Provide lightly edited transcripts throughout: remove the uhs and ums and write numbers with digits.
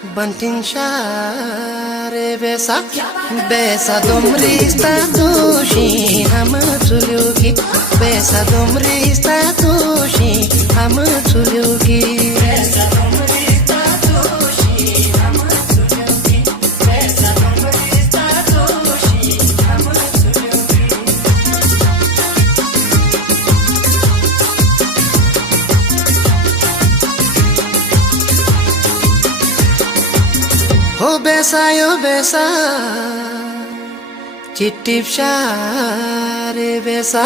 Banting share besa besa domrista tushi ham chuluki besa domrista tushi ham chuluki besa domrista tushi ham chuluki besa domrista tushi ham chuluki हो बेसा यो बेसा चिट्टिप शारे बेसा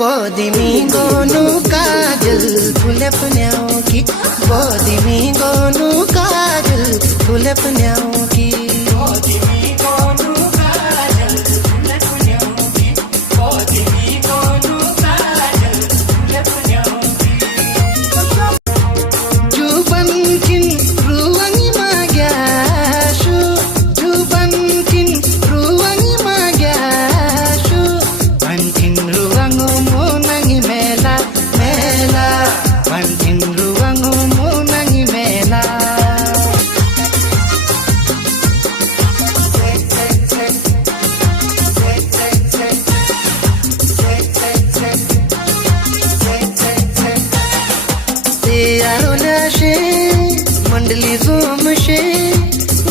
बोदिमी गोनु काजल फुले पन्याओ की बोदिमी गोनु काजल फुले पन्याओ की बोदिमी गोनु काजल फुले पन्याओ की बोदिमी गोनु काजल फुले पन्याओ की जुबन किन रुवांगी माग्या मंडली जोमशे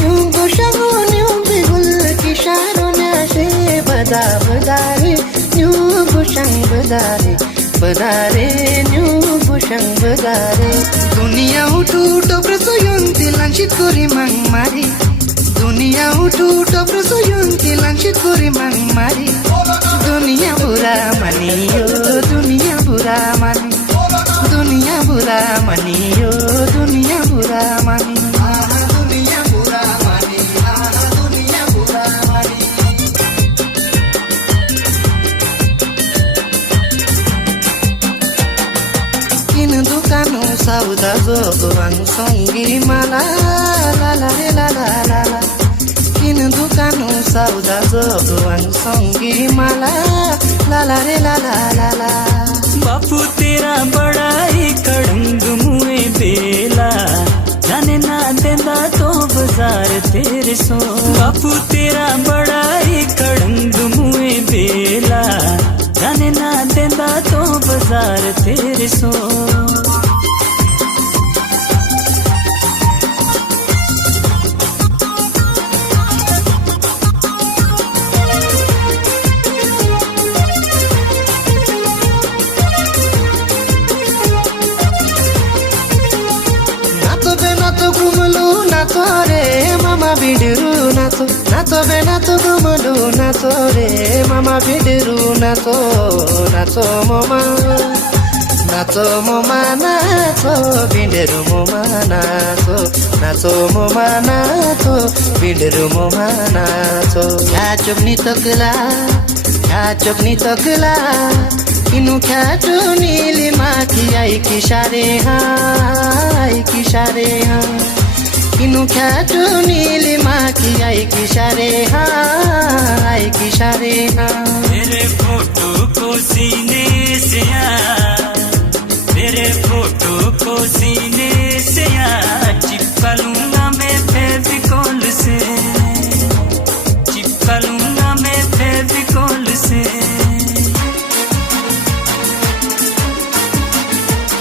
यूं गोशागो न्यू बिगुल की शारो नाशे बदा बदारे न्यू गोशंग बदारे बदारे न्यू गोशंग बदारे दुनिया उठू टोप्रसो युंती लांचित कोरी मंग मारी दुनिया उठू टोप्रसो युंती लांचित कोरी मंग मारी दुनिया बुरा मानियो दुनिया बुरा मानी दुनिया बुरा मानियो दुनिया बुरा मानी दुनिया बुरा मानी दुनिया बुरा मानी किन दुकानो सौदा जोगवान संगी माला ला ला रे ला ला ला ला किन दुकानो सौदा जोगवान संगी माला ला ला रे ला ला ला ला बापू तेरा बड़ा ही कड़ंग मुए बेला जाने ना देंदा तो बाजार तेरे सो बापू तेरा बड़ा ही कड़ंग मुए बेला जाने ना देंदा तो बाजार तेरे सो रे मामा बिडरू नाचो बे नाचो गुमलू नाचो रे मामा बिडरू नाचो नाचो मोमा नाचो मोमा नाचो बिडरू मोमा नाचो नाचो मोमा नाचो बिडरू मोमा नाचो क्या चुकनी तकला इनु क्या चुनीली माखी आई किशारे हाँ इनु क्या चुनीली माखी आई किशारे हाँ तेरे फोटो को सीने से तेरे फोटो को सीने